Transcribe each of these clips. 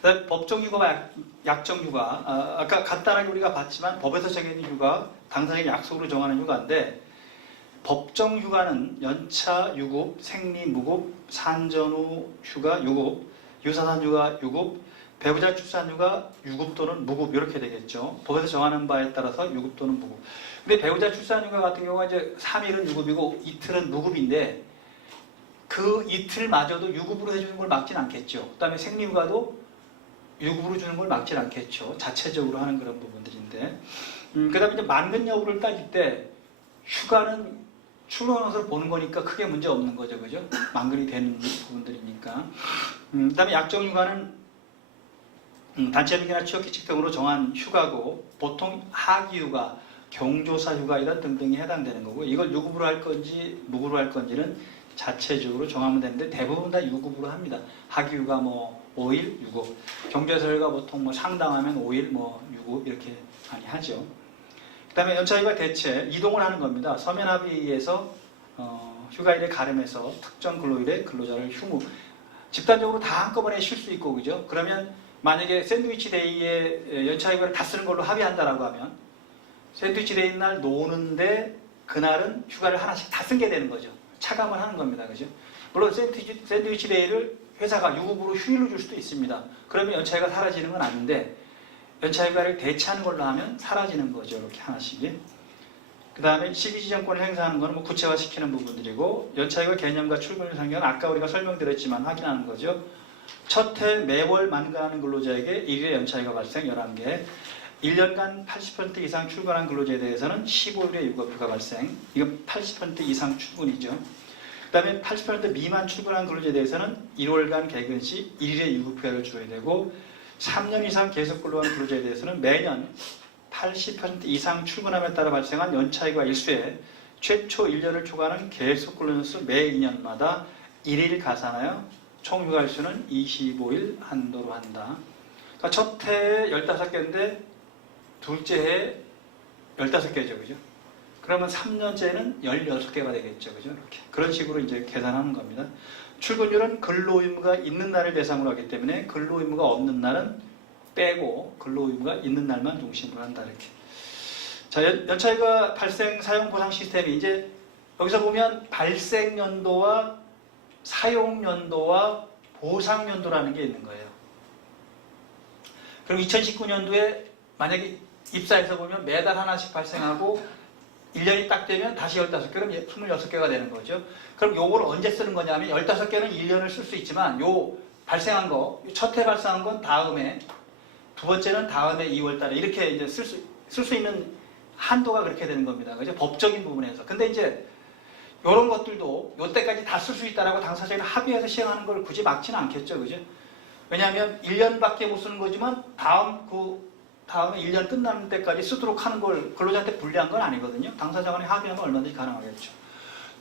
그다음에 법정 휴가와 약, 약정 휴가. 아, 아까 간단하게 우리가 봤지만 법에서 정해진 휴가, 당사자의 약속으로 정하는 휴가인데 법정 휴가는 연차 유급, 생리 무급, 산전 후 휴가 유급, 유사산 휴가 유급, 배우자 출산 휴가 유급 또는 무급 이렇게 되겠죠. 법에서 정하는 바에 따라서 유급 또는 무급. 근데 배우자 출산 휴가 같은 경우가 이제 3일은 유급이고 이틀은 무급인데 그 이틀마저도 유급으로 해주는 걸 막진 않겠죠. 그다음에 생리 휴가도 유급으로 주는 걸 막진 않겠죠. 자체적으로 하는 그런 부분들인데. 음, 그 다음에 이제 만근 여부를 따질 때 휴가는 출근원서를 보는 거니까 크게 문제 없는 거죠, 그죠? 만근이 되는 부분들이니까. 음, 그 다음에 약정 휴가는 음, 단체명이나 취업규칙 등으로 정한 휴가고 보통 하기 휴가, 경조사 휴가 이런 등등이 해당되는 거고 이걸 유급으로 할 건지 무급으로 할 건지는 자체적으로 정하면 되는데 대부분 다 유급으로 합니다. 휴가 뭐 5일 유급, 휴가 보통 뭐 상당하면 5일 뭐 유급 이렇게 많이 하죠. 그 다음에 연차휴가 대체 이동을 하는 겁니다. 서면 합의에서 어, 휴가일에 가름해서 특정 근로일에 근로자를 휴무 집단적으로 다 한꺼번에 쉴 수 있고 그죠? 그러면 만약에 샌드위치 데이에 연차휴가를 다 쓰는 걸로 합의한다라고 하면 샌드위치 데이 날 노는데 그날은 휴가를 하나씩 다 쓰게 되는 거죠. 차감을 하는 겁니다. 그죠? 물론 샌드위치, 샌드위치 데이를 회사가 유급으로 휴일로 줄 수도 있습니다. 그러면 연차휴가 사라지는 건 아닌데 연차휴가를 대체하는 걸로 하면 사라지는 거죠. 이렇게 하나씩이. 그 다음에 시기지 정권을 행사하는 것은 뭐 구체화시키는 부분들이고 연차휴가 개념과 출근일 상견 아까 우리가 설명드렸지만 확인하는 거죠. 첫 해 매월 만간하는 근로자에게 1일의 연차휴가 발생 11개 1년간 80% 이상 출근한 근로자에 대해서는 15일의 유급휴가 발생 이건 80% 이상 출근이죠. 그 다음에 80% 미만 출근한 근로자에 대해서는 1월간 개근 시 1일의 유급휴가를 줘야 되고 3년 이상 계속 근로한 근로자에 대해서는 매년 80% 이상 출근함에 따라 발생한 연차휴가 일수에 최초 1년을 초과하는 계속 근로연수 매 2년마다 1일 가산하여 총 휴가일수는 25일 한도로 한다. 첫 해에 15개인데 둘째 해에 15개죠. 그죠? 그러면 3년째는 16개가 되겠죠. 그죠? 이렇게. 그런 식으로 이제 계산하는 겁니다. 출근율은 근로 의무가 있는 날을 대상으로 하기 때문에 근로 의무가 없는 날은 빼고 근로 의무가 있는 날만 중심으로 한다 이렇게. 자 연- 연차휴가 발생 사용 보상 시스템이 이제 여기서 보면 발생 연도와 사용 연도와 보상 연도라는 게 있는 거예요. 그럼 2019년도에 만약에 입사해서 보면 매달 하나씩 발생하고 1년이 딱 되면 다시 15개, 그럼 26개가 되는 거죠. 그럼 요걸 언제 쓰는 거냐면 15개는 1년을 쓸 수 있지만 요 발생한 거, 첫 해 발생한 건 다음에 두 번째는 다음에 2월 달에 이렇게 이제 쓸 수, 쓸 수 있는 한도가 그렇게 되는 겁니다. 그죠? 법적인 부분에서. 근데 이제 이런 것들도 요때까지 다 쓸 수 있다라고 당사자가 합의해서 시행하는 걸 굳이 막지는 않겠죠. 그죠? 왜냐하면 1년밖에 못 쓰는 거지만 다음 그 다음에 1년 끝나는 때까지 쓰도록 하는 걸 근로자한테 불리한 건 아니거든요. 당사자 간에 합의하면 얼마든지 가능하겠죠.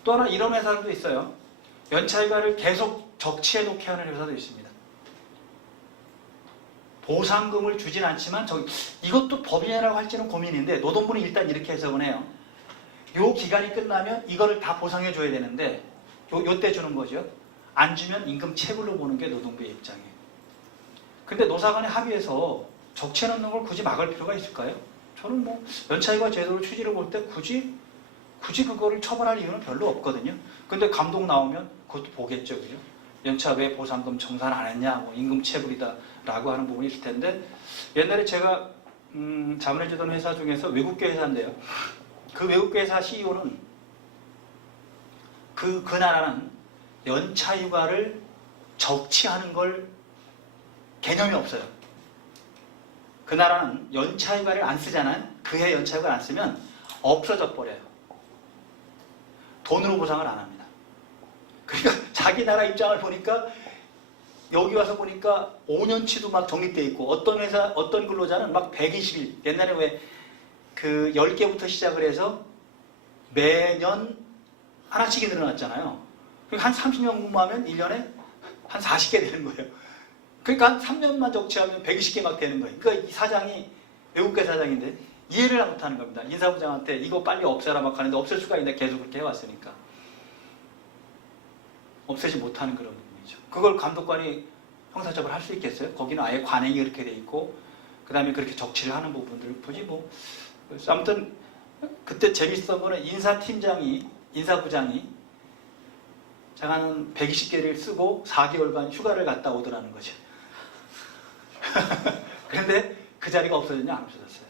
또 하나 이런 회사들도 있어요. 연차휴가를 계속 적치해 놓게 하는 회사도 있습니다. 보상금을 주진 않지만 저 이것도 법이냐라고 할지는 고민인데 노동부는 일단 이렇게 해석은 해요. 요 기간이 끝나면 이거를 다 보상해 줘야 되는데 요 요 때 주는 거죠. 안 주면 임금 체불로 보는 게 노동부의 입장이에요. 근데 노사간에 합의해서 적체 넣는 걸 굳이 막을 필요가 있을까요? 저는 뭐 연차휴가 제도를 취지를 볼 때 굳이 굳이 그거를 처벌할 이유는 별로 없거든요. 근데 감독 나오면 그것도 보겠죠, 그죠? 연차 왜 보상금 정산 안 했냐, 뭐 임금 체불이다라고 하는 부분이 있을 텐데 옛날에 제가 음, 자문해 주던 회사 중에서 외국계 회사인데요. 그 외국계 회사 CEO는 그, 그 나라는 연차 휴가를 적치하는 걸 개념이 없어요. 그 나라는 연차휴가를 안 쓰잖아요. 그해 연차휴가를 안 쓰면 없어져 버려요. 돈으로 보상을 안 합니다. 그러니까 자기 나라 입장을 보니까 여기 와서 보니까 5년치도 막 적립돼 있고 어떤 회사 어떤 근로자는 막 120일 옛날에 왜 그 10개부터 시작을 해서 매년 하나씩이 늘어났잖아요. 그러니까 한 30년 근무하면 1년에 한 40개 되는 거예요. 그러니까 한 3년만 적치하면 120개 막 되는 거예요. 그러니까 이 사장이 외국계 사장인데 이해를 못하는 겁니다. 인사부장한테 이거 빨리 없애라 막 하는데 없앨 수가 있나 계속 그렇게 해왔으니까 없애지 못하는 그런 부분이죠. 그걸 감독관이 형사적으로 할 수 있겠어요? 거기는 아예 관행이 그렇게 돼 있고 그 다음에 그렇게 적치를 하는 부분들 보지 뭐 아무튼 그때 재밌었던 거는 인사팀장이 인사부장이 장한 120개를 쓰고 4개월간 휴가를 갔다 오더라는 거죠. 그런데 그 자리가 없어졌냐 안 없어졌어요.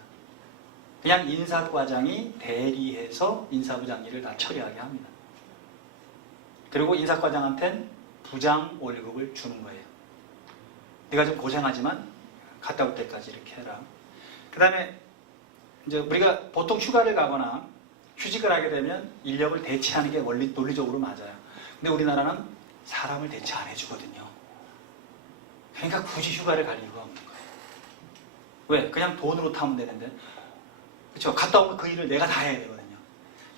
그냥 인사과장이 대리해서 인사부 장 일을 다 처리하게 합니다. 그리고 인사과장한텐 부장 월급을 주는 거예요. 네가 좀 고생하지만 갔다 올 때까지 이렇게 해라. 그 다음에 이제 우리가 보통 휴가를 가거나 휴직을 하게 되면 인력을 대체하는 게 원리, 논리적으로 맞아요. 근데 우리나라는 사람을 대체 안 해주거든요. 그러니까 굳이 휴가를 갈 이유가 없는 거예요. 왜? 그냥 돈으로 타면 되는데. 그렇죠. 갔다 오면 그 일을 내가 다 해야 되거든요.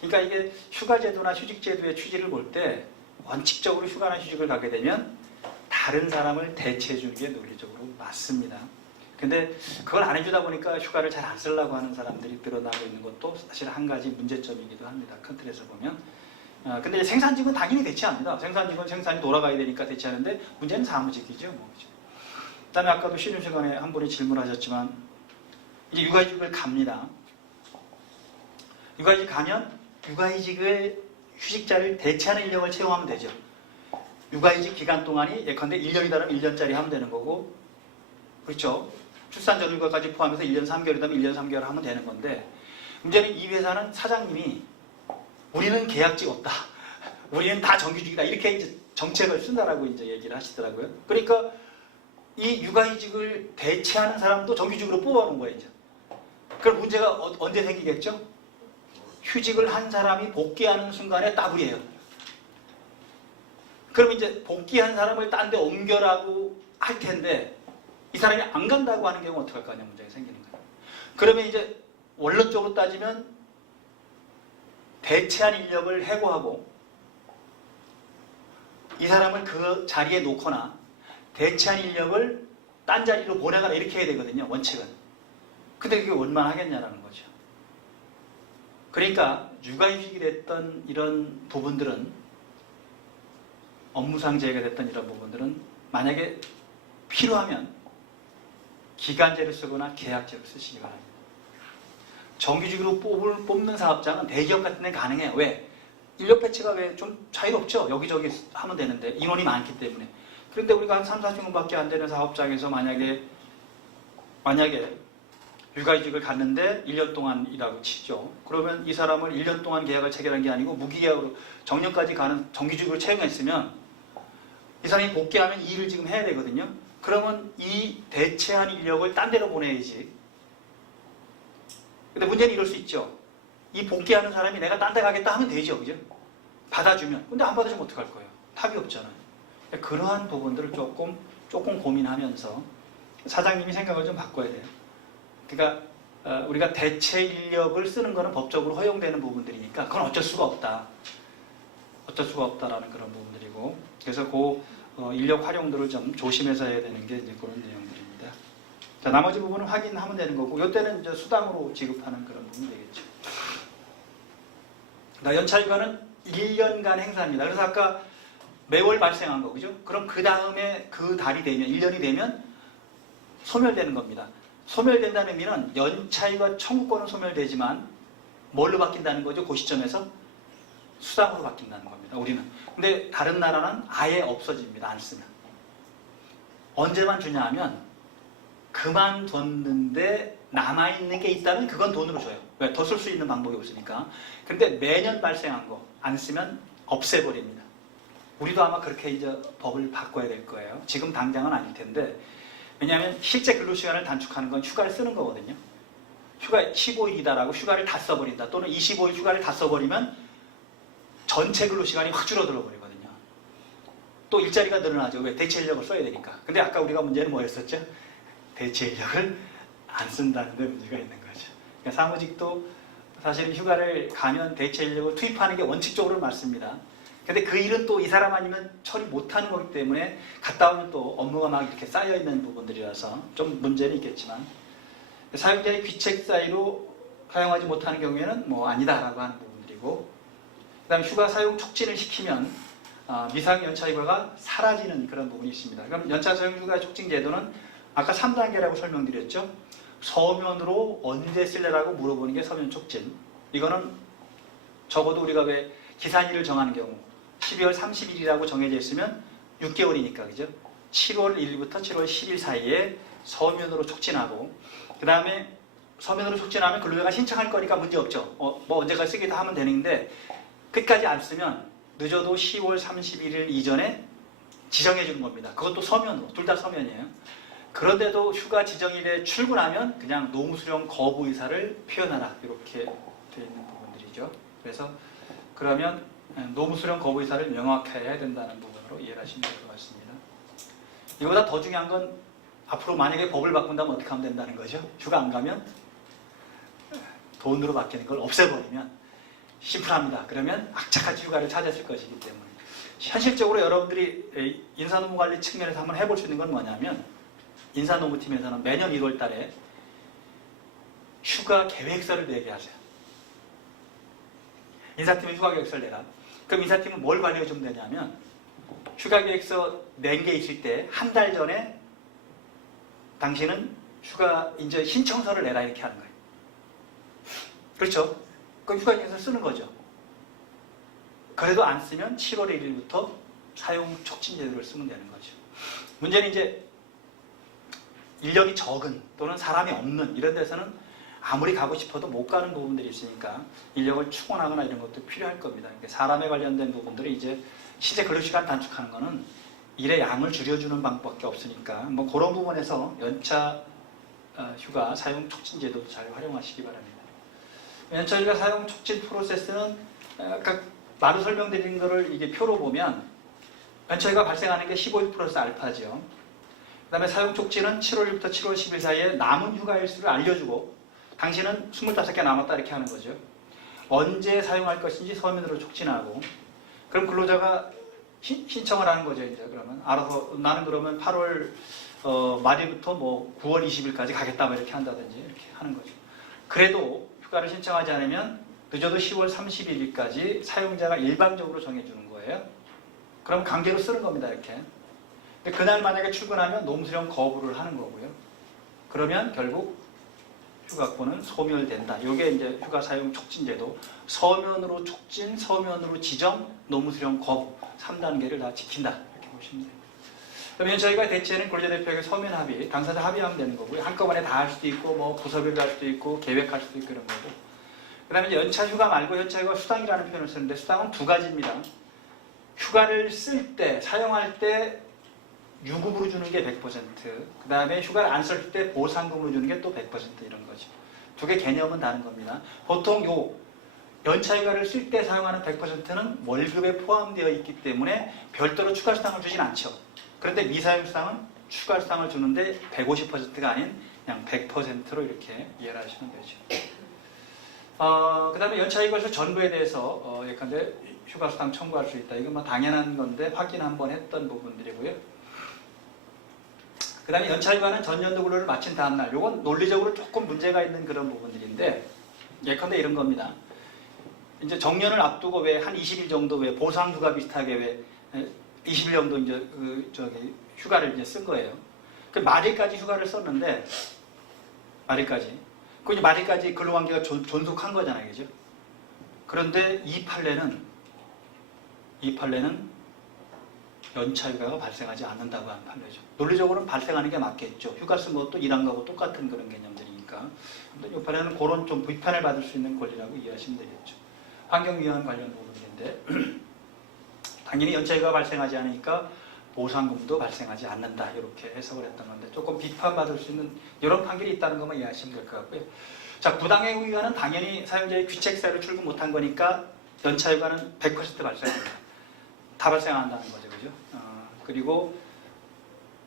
그러니까 이게 휴가제도나 휴직제도의 취지를 볼 때 원칙적으로 휴가나 휴직을 가게 되면 다른 사람을 대체해 주는 게 논리적으로 맞습니다. 근데 그걸 안 해주다 보니까 휴가를 잘 안 쓰려고 하는 사람들이 늘어나고 있는 것도 사실 한 가지 문제점이기도 합니다. 큰 틀에서 보면. 아, 근데 생산직은 당연히 대체합니다. 생산직은 생산이 돌아가야 되니까 대체하는데 문제는 사무직이죠. 뭐. 그죠. 그 다음에 아까도 쉬는 시간에 한 분이 질문하셨지만 이제 육아휴직을 갑니다. 육아휴직 가면 육아휴직을 휴직자를 대체하는 인력을 채용하면 되죠. 육아휴직 기간 동안이 예컨대 1년이다면 1년짜리 하면 되는 거고 그렇죠. 출산 전휴가까지 포함해서 1년 3개월이다면 1년 3개월 하면 되는 건데 문제는 이 회사는 사장님이 우리는 계약직 없다. 우리는 다 정규직이다. 이렇게 이제 정책을 쓴다라고 이제 얘기를 하시더라고요. 그러니까 이 육아휴직을 대체하는 사람도 정규직으로 뽑아놓은 거예요. 이제. 그럼 문제가 어- 언제 생기겠죠? 휴직을 한 사람이 복귀하는 순간에 따블이에요. 그럼 이제 복귀한 사람을 딴 데 옮겨라고 할 텐데 이 사람이 안 간다고 하는 경우 어떡할 거냐 문제가 생기는 거예요. 그러면 이제 원론적으로 따지면 대체한 인력을 해고하고 이 사람을 그 자리에 놓거나 대체한 인력을 딴 자리로 보내거나 이렇게 해야 되거든요. 원칙은. 근데 그게 원만하겠냐라는 거죠. 그러니까 육아휴직이 됐던 이런 부분들은 업무상 제외가 됐던 이런 부분들은 만약에 필요하면 기간제를 쓰거나 계약제를 쓰시기 바랍니다. 정규직으로 뽑을, 뽑는 사업장은 대기업 같은 데 가능해요. 왜? 인력 배치가 왜좀 자유롭죠? 여기저기 하면 되는데 인원이 많기 때문에. 그런데 우리가 한 3, 40명밖에 안 되는 사업장에서 만약에 만약에 육아휴직을 갔는데 1년 동안 일하고 치죠. 그러면 이 사람을 1년 동안 계약을 체결한 게 아니고 무기계약으로 정년까지 가는 정규직으로 채용했으면 이 사람이 복귀하면 이 일을 지금 해야 되거든요. 그러면 이 대체한 인력을 딴 데로 보내야지. 근데 문제는 이럴 수 있죠. 이 복귀하는 사람이 내가 딴 데 가겠다 하면 되죠. 그죠? 받아주면. 근데 안 받아주면 어떡할 거예요? 답이 없잖아요. 그러한 부분들을 조금, 조금 고민하면서 사장님이 생각을 좀 바꿔야 돼요. 그러니까 어, 우리가 대체 인력을 쓰는 거는 법적으로 허용되는 부분들이니까 그건 어쩔 수가 없다. 어쩔 수가 없다라는 그런 부분들이고 그래서 그 어, 인력 활용도를 좀 조심해서 해야 되는 게 이제 그런 내용들입니다. 자 나머지 부분은 확인하면 되는 거고 이때는 이제 수당으로 지급하는 그런 부분이 되겠죠. 나 연차휴가는 1년간 행사입니다. 그래서 아까 매월 발생한 거 그죠? 그럼 그 다음에 그 달이 되면 1년이 되면 소멸되는 겁니다. 소멸된다는 의미는 연차휴가 청구권은 소멸되지만 뭘로 바뀐다는 거죠? 그 시점에서 수당으로 바뀐다는 겁니다. 우리는. 근데 다른 나라는 아예 없어집니다. 안 쓰면. 언제만 주냐 하면 그만뒀는데 남아있는 게 있다면 그건 돈으로 줘요. 왜? 더 쓸 수 있는 방법이 없으니까. 근데 매년 발생한 거 안 쓰면 없애버립니다. 우리도 아마 그렇게 이제 법을 바꿔야 될 거예요. 지금 당장은 아닐 텐데. 왜냐하면 실제 근로 시간을 단축하는 건 휴가를 쓰는 거거든요. 휴가 15일이다라고 휴가를 다 써버린다. 또는 25일 휴가를 다 써버리면 전체 근로 시간이 확 줄어들어 버리거든요. 또 일자리가 늘어나죠. 왜? 대체 인력을 써야 되니까. 근데 아까 우리가 문제는 뭐였었죠? 대체 인력을 안 쓴다는 데 문제가 있는 거죠. 그러니까 사무직도 사실 휴가를 가면 대체 인력을 투입하는 게 원칙적으로 맞습니다. 근데 그 일은 또 이 사람 아니면 처리 못하는 거기 때문에 갔다 오면 또 업무가 막 이렇게 쌓여 있는 부분들이라서 좀 문제는 있겠지만 사용자의 귀책 사이로 사용하지 못하는 경우에는 뭐 아니다라고 하는 부분들이고 그 다음 휴가 사용 촉진을 시키면 아, 미상 연차 휴가가 사라지는 그런 부분이 있습니다. 그럼 연차 사용 휴가 촉진 제도는 아까 3단계라고 설명드렸죠. 서면으로 언제 쓸래라고 물어보는 게 서면 촉진. 이거는 적어도 우리가 왜 기산일을 정하는 경우 12월 30일이라고 정해져 있으면 6개월이니까 그죠? 7월 1일부터 7월 10일 사이에 서면으로 촉진하고 그 다음에 서면으로 촉진하면 근로자가 신청할 거니까 문제 없죠. 어, 뭐 언제까지 쓰기도 하면 되는데 끝까지 안 쓰면 늦어도 10월 31일 이전에 지정해 주는 겁니다. 그것도 서면으로 둘 다 서면이에요. 그런데도 휴가 지정일에 출근하면 그냥 노무수령 거부 의사를 표현하라 이렇게 되어 있는 부분들이죠. 그래서 그러면 노무 수령 거부 의사를 명확해야 된다는 부분으로 이해를 하시면 될 것 같습니다. 이보다 더 중요한 건 앞으로 만약에 법을 바꾼다면 어떻게 하면 된다는 거죠. 휴가 안 가면 돈으로 바뀌는 걸 없애버리면 심플합니다. 그러면 악착같이 휴가를 찾았을 것이기 때문에 현실적으로 여러분들이 인사노무 관리 측면에서 한번 해볼 수 있는 건 뭐냐면 인사노무팀에서는 매년 1월 달에 휴가 계획서를 내게 하세요. 인사팀은 휴가 계획서를 내라. 그럼 인사팀은 뭘 관리해 주면 되냐면 휴가 계획서 낸 게 있을 때 한 달 전에 당신은 휴가 이제 신청서를 내라 이렇게 하는 거예요. 그렇죠? 그 휴가 계획서 쓰는 거죠. 그래도 안 쓰면 7월 1일부터 사용 촉진 제도를 쓰면 되는 거죠. 문제는 이제 인력이 적은 또는 사람이 없는 이런 데서는 아무리 가고 싶어도 못 가는 부분들이 있으니까 인력을 충원하거나 이런 것도 필요할 겁니다. 그러니까 사람에 관련된 부분들이 이제 실제 근로시간 단축하는 거는 일의 양을 줄여주는 방법밖에 없으니까 뭐 그런 부분에서 연차 어, 휴가 사용 촉진 제도도 잘 활용하시기 바랍니다. 연차 휴가 사용 촉진 프로세스는 어, 아까 마루 설명드린 거를 이게 표로 보면 연차 휴가 발생하는 게 15일 플러스 알파죠. 그 다음에 사용 촉진은 7월 1일부터 7월 10일 사이에 남은 휴가 일수를 알려주고 당신은 25개 남았다 이렇게 하는 거죠. 언제 사용할 것인지 서면으로 촉진하고 그럼 근로자가 신, 신청을 하는 거죠. 이제 그러면 알아서 나는 그러면 8월 어, 말일부터 뭐 9월 20일까지 가겠다 뭐 이렇게 한다든지 이렇게 하는 거죠. 그래도 휴가를 신청하지 않으면 늦어도 10월 31일까지 사용자가 일방적으로 정해주는 거예요. 그럼 강제로 쓰는 겁니다. 이렇게. 근데 그날 만약에 출근하면 노무수령 거부를 하는 거고요. 그러면 결국 휴가권은 소멸된다. 이게 이제 휴가 사용 촉진제도 서면으로 촉진, 서면으로 지정, 노무 수령 거부 3단계를 다 지킨다. 이렇게 보시면 돼요. 그러면 저희가 대체는 근로자대표에게 서면 합의, 당사자 합의하면 되는 거고요. 한꺼번에 다 할 수도 있고, 뭐 부서별 할 수도 있고, 계획할 수도 있고 이런 거고. 그 다음에 이제 연차 휴가 말고 연차 휴가 수당이라는 표현을 쓰는데 수당은 두 가지입니다. 휴가를 쓸 때, 사용할 때 유급으로 주는 게 100%, 그 다음에 휴가를 안쓸때 보상금으로 주는 게 또 100% 이런 거죠. 두 개 개념은 다른 겁니다. 보통 요 연차 휴가를 쓸 때 사용하는 100%는 월급에 포함되어 있기 때문에 별도로 추가 수당을 주진 않죠. 그런데 미사용 수당은 추가 수당을 주는데 150%가 아닌 그냥 100%로 이렇게 이해를 하시면 되죠. 어, 그 다음에 연차 휴가수 전부에 대해서 어, 예컨대 휴가 수당 청구할 수 있다. 이건 뭐 당연한 건데 확인 한번 했던 부분들이고요. 그 다음에 연차휴가는 전년도 근로를 마친 다음날 이건 논리적으로 조금 문제가 있는 그런 부분들인데 예컨대 이런 겁니다. 이제 정년을 앞두고 왜 한 20일 정도 왜 보상 휴가 비슷하게 왜 20일 정도 이제 그 저기 휴가를 이제 쓴 거예요. 그 말일까지 휴가를 썼는데 말일까지 그 이제 말일까지 근로관계가 존, 존속한 거잖아요, 그죠? 그런데 이 판례는 이 판례는 연차휴가가 발생하지 않는다고 하는 판례죠. 논리적으로는 발생하는 게 맞겠죠. 휴가 쓴 것도 일한 거하고 똑같은 그런 개념들이니까. 이 판례는 그런 좀 비판을 받을 수 있는 권리라고 이해하시면 되겠죠. 환경위원 관련 부분인데 당연히 연차휴가 발생하지 않으니까 보상금도 발생하지 않는다 이렇게 해석을 했던 건데 조금 비판받을 수 있는 이런 판결이 있다는 것만 이해하시면 될 것 같고요. 자 부당해고 휴가는 당연히 사용자의 귀책 사유로 출근 못한 거니까 연차휴가는 100% 발생합니다. 다 발생한다는 거죠, 그죠? 어, 그리고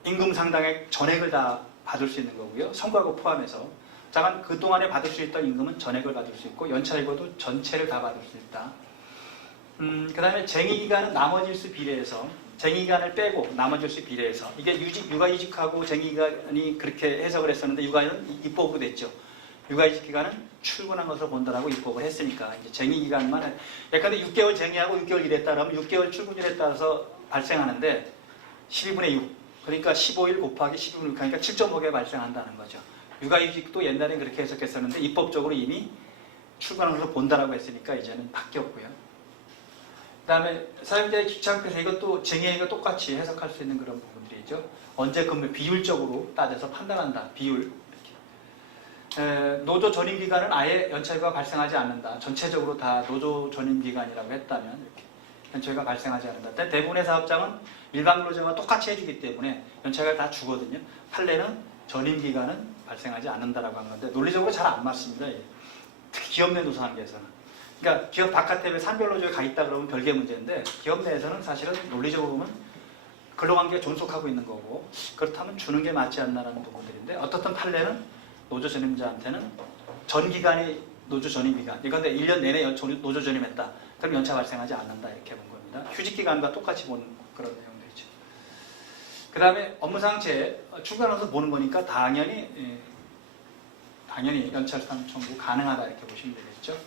임금 상당액 전액을 다 받을 수 있는 거고요. 선거하고 포함해서. 자간 그 동안에 받을 수 있던 임금은 전액을 받을 수 있고 연차휴가도 전체를 다 받을 수 있다. 음, 그 다음에 쟁의 기간은 나머지 일수 비례해서 쟁의 기간을 빼고 나머지 일수 비례해서 이게 유직, 육아휴직하고 쟁의 기간이 그렇게 해석을 했었는데 육아는 입법으로 됐죠. 육아휴직 기간은 출근한 것으로 본다라고 입법을 했으니까 이제 쟁의 기간만 해. 예컨대 6개월 쟁의하고 6개월 일했다 그러면 6개월 출근일에 따라서 발생하는데 12분의 6 그러니까 15일 곱하기 12분의 6 하니까 7.5개 발생한다는 거죠. 육아휴직도 옛날엔 그렇게 해석했었는데 입법적으로 이미 출근한 것으로 본다라고 했으니까 이제는 바뀌었고요. 그 다음에 사용자의 귀찮게서 이것도 쟁의가 똑같이 해석할 수 있는 그런 부분들이죠. 언제 근무 비율적으로 따져서 판단한다. 비율. 노조 전임 기간은 아예 연체가 발생하지 않는다. 전체적으로 다 노조 전임 기간이라고 했다면 이렇게 연체가 발생하지 않는다. 근데 대부분의 사업장은 일반 근로자와 똑같이 해주기 때문에 연체가 다 주거든요. 판례는 전임 기간은 발생하지 않는다라고 한 건데 논리적으로 잘 안 맞습니다. 특히 기업 내 노사 관계에서는. 그러니까 기업 바깥에 왜 산별노조에 가 있다 그러면 별개 문제인데 기업 내에서는 사실은 논리적으로 보면 근로관계가 존속하고 있는 거고 그렇다면 주는 게 맞지 않나라는 부분들인데 어떻든 판례는 노조 전임자한테는 전 기간이 노조 전임 기간. 이건데 1년 내내 노조 전임했다. 그럼 연차 발생하지 않는다. 이렇게 본 겁니다. 휴직 기간과 똑같이 본 그런 내용들이죠. 그 다음에 업무상체 출근해서 보는 거니까 당연히 예, 당연히 연차상 청구 가능하다. 이렇게 보시면 되겠죠.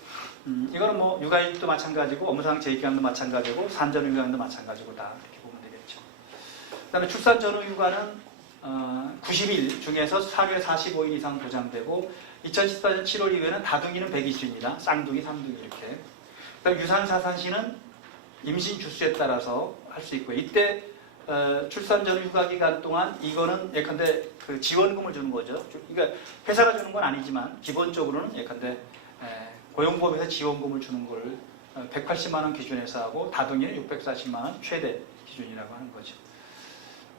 음, 이거는 뭐 육아휴직도 마찬가지고 업무상 재기간도 마찬가지고 산전후 휴가도 마찬가지고 다 이렇게 보면 되겠죠. 그다음에 출산 전후 휴가는 어, 90일 중에서 3회 45일 이상 보장되고 2014년 7월 이후에는 다둥이는 120일입니다. 쌍둥이, 삼둥이 이렇게. 그다음 유산 사산시는 임신 주수에 따라서 할 수 있고요. 이때 어, 출산 전후 휴가 기간 동안 이거는 예컨대 그 지원금을 주는 거죠. 그러니까 회사가 주는 건 아니지만 기본적으로는 예컨대 에, 고용법에서 지원금을 주는 걸 180만 원 기준에서 하고 다둥이는 640만 원 최대 기준이라고 하는 거죠.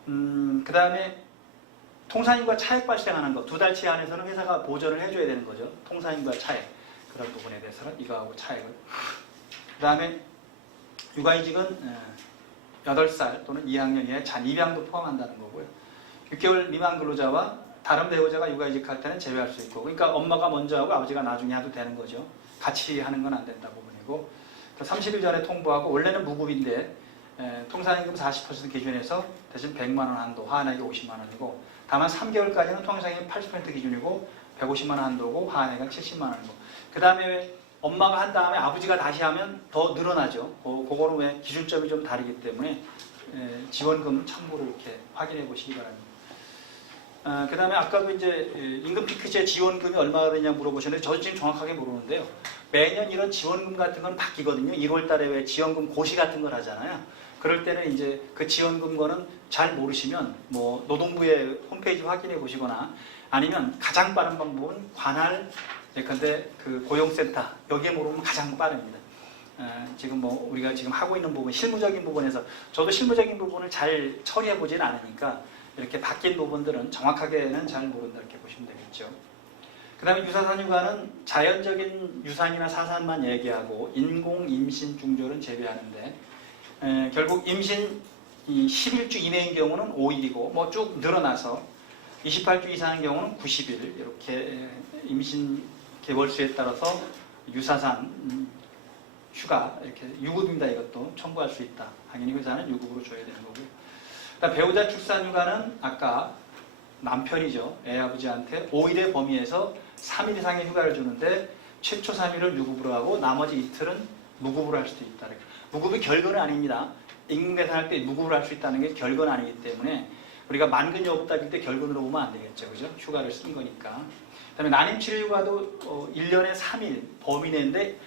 음, 그 다음에 통상인과 차액 발생하는 것, 두 달치 안에서는 회사가 보전을 해줘야 되는 거죠. 통상인과 차액 그런 부분에 대해서는 이거하고 차액을. 그 다음에 육아이직은 어, 8살 또는 2학년 이하의 잔 입양도 포함한다는 거고요. 6개월 미만 근로자와 다른 배우자가 육아이직할 때는 제외할 수 있고, 그러니까 엄마가 먼저 하고 아버지가 나중에 해도 되는 거죠. 같이 하는 건 안 된다고 부분이고 30일 전에 통보하고 원래는 무급인데 에, 통상임금 40% 기준에서 대신 100만 원 한도, 하한액이 50만 원이고 다만 3개월까지는 통상임금 80% 기준이고 150만 원 한도고 하한액은 70만 원이고 그 다음에 엄마가 한 다음에 아버지가 다시 하면 더 늘어나죠. 그, 그거는 왜 기준점이 좀 다르기 때문에 에, 지원금 참고를 이렇게 확인해 보시기 바랍니다. 아, 그 다음에 아까도 이제 에, 임금 피크제 지원금이 얼마가 되냐 물어보셨는데 저도 지금 정확하게 모르는데요. 매년 이런 지원금 같은 건 바뀌거든요. 1월 달에 왜 지원금 고시 같은 걸 하잖아요. 그럴 때는 이제 그 지원금 거는 잘 모르시면 뭐 노동부의 홈페이지 확인해 보시거나 아니면 가장 빠른 방법은 관할 예컨대 그 고용센터 여기에 물으면 가장 빠릅니다. 어, 지금 뭐 우리가 지금 하고 있는 부분 실무적인 부분에서 저도 실무적인 부분을 잘 처리해 보진 않으니까 이렇게 바뀐 부분들은 정확하게는 잘 모른다 이렇게 보시면 되겠죠. 그 다음에 유사산 휴가는 자연적인 유산이나 사산만 얘기하고 인공 임신 중졸은 제외하는데 에, 결국 임신 이 11주 이내인 경우는 5일이고 뭐 쭉 늘어나서 28주 이상인 경우는 90일 이렇게 에, 임신 개월수에 따라서 유사산 음, 휴가 이렇게 유급입니다 이것도 청구할 수 있다. 당연히 회사는 유급으로 줘야 되는 거고요. 그다음 배우자 출산 휴가는 아까 남편이죠. 애 아버지한테 5일의 범위에서 3일 이상의 휴가를 주는데 최초 3일을 유급으로 하고 나머지 이틀은 무급으로 할 수도 있다. 이렇게. 무급이 결근은 아닙니다. 임금계산할 때 무급으로 할수 있다는 게 결근 아니기 때문에 우리가 만근이 없다길 때 결근으로 보면 안 되겠죠. 그죠? 휴가를 쓴 거니까. 그 다음에 난임 치료 휴가도 어, 1년에 3일 범위 내인데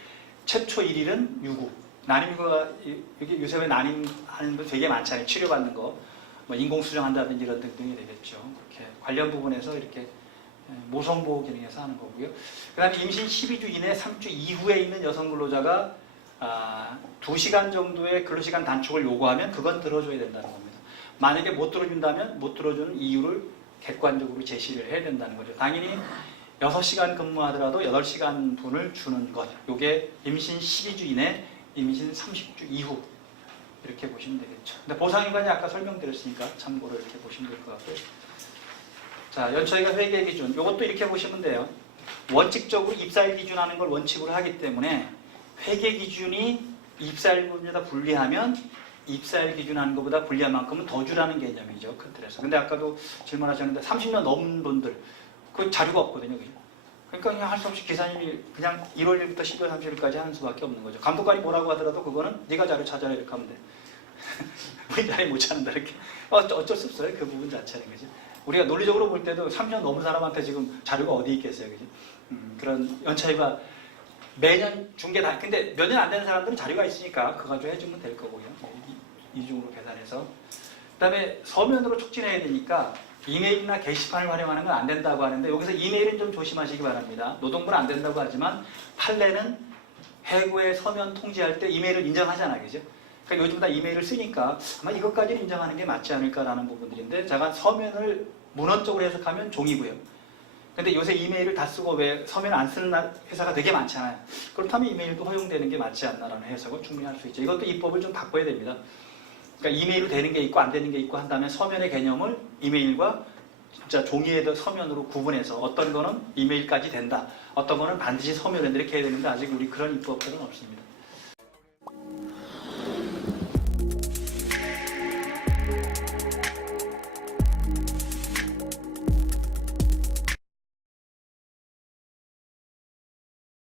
최초 1일은 유급. 난임 휴가가 이- 여기 요새 왜 난임 하는 거 되게 많잖아요. 치료받는 거. 뭐 인공 수정한다든지 이런 등등이 되겠죠. 그렇게 관련 부분에서 이렇게 예, 모성보호 기능에서 하는 거고요. 그 다음에 임신 12주 이내 3주 이후에 있는 여성 근로자가 아, 2시간 정도의 근로시간 단축을 요구하면 그건 들어줘야 된다는 겁니다. 만약에 못 들어준다면 못 들어주는 이유를 객관적으로 제시를 해야 된다는 거죠. 당연히 6시간 근무하더라도 8시간 분을 주는 것. 요게 임신 12주 이내, 임신 30주 이후 이렇게 보시면 되겠죠. 근데 보상휴가는 아까 설명드렸으니까 참고로 이렇게 보시면 될 것 같고요. 자, 연초회가 회계 기준. 이것도 이렇게 보시면 돼요. 원칙적으로 입사일 기준하는 걸 원칙으로 하기 때문에 회계 기준이 입사일 기준보다 불리하면 입사일 기준하는 것보다 불리한 만큼은 더 주라는 개념이죠. 큰 틀에서. 근데 아까도 질문하셨는데 30년 넘은 분들 그 자료가 없거든요. 그러니까 그냥 할 수 없이 기사님이 그냥 1월 1일부터 12월 30일까지 하는 수밖에 없는 거죠. 감독관이 뭐라고 하더라도 그거는 네가 자료 찾아라 이렇게 하면 돼. 우리 자리 못 찾는다 이렇게. 어쩔, 어쩔 수 없어요. 그 부분 자체는 그죠. 우리가 논리적으로 볼 때도 3년 넘은 사람한테 지금 자료가 어디 있겠어요. 그죠. 음, 그런 연차휴가 매년 중계 다 근데 몇 년 안 되는 사람들은 자료가 있으니까 그거 가지고 해주면 될 거고요. 뭐 이- 이중으로 계산해서. 그다음에 서면으로 촉진해야 되니까 이메일이나 게시판을 활용하는 건 안 된다고 하는데 여기서 이메일은 좀 조심하시기 바랍니다. 노동부는 안 된다고 하지만 판례는 해고의 서면 통지할 때 이메일을 인정하잖아요. 그죠? 그러니까 요즘 다 이메일을 쓰니까 아마 이것까지는 인정하는 게 맞지 않을까라는 부분들인데 제가 서면을 문헌적으로 해석하면 종이고요. 근데 요새 이메일을 다 쓰고 왜 서면 안 쓰는 나- 회사가 되게 많잖아요. 그렇다면 이메일도 허용되는 게 맞지 않나라는 해석을 충분히 할 수 있죠. 이것도 입법을 좀 바꿔야 됩니다. 그러니까 이메일로 되는 게 있고 안 되는 게 있고 한다면 서면의 개념을 이메일과 진짜 종이에도 서면으로 구분해서 어떤 거는 이메일까지 된다. 어떤 거는 반드시 서면에 이렇게 해야 되는데 아직 우리 그런 입법들은 없습니다.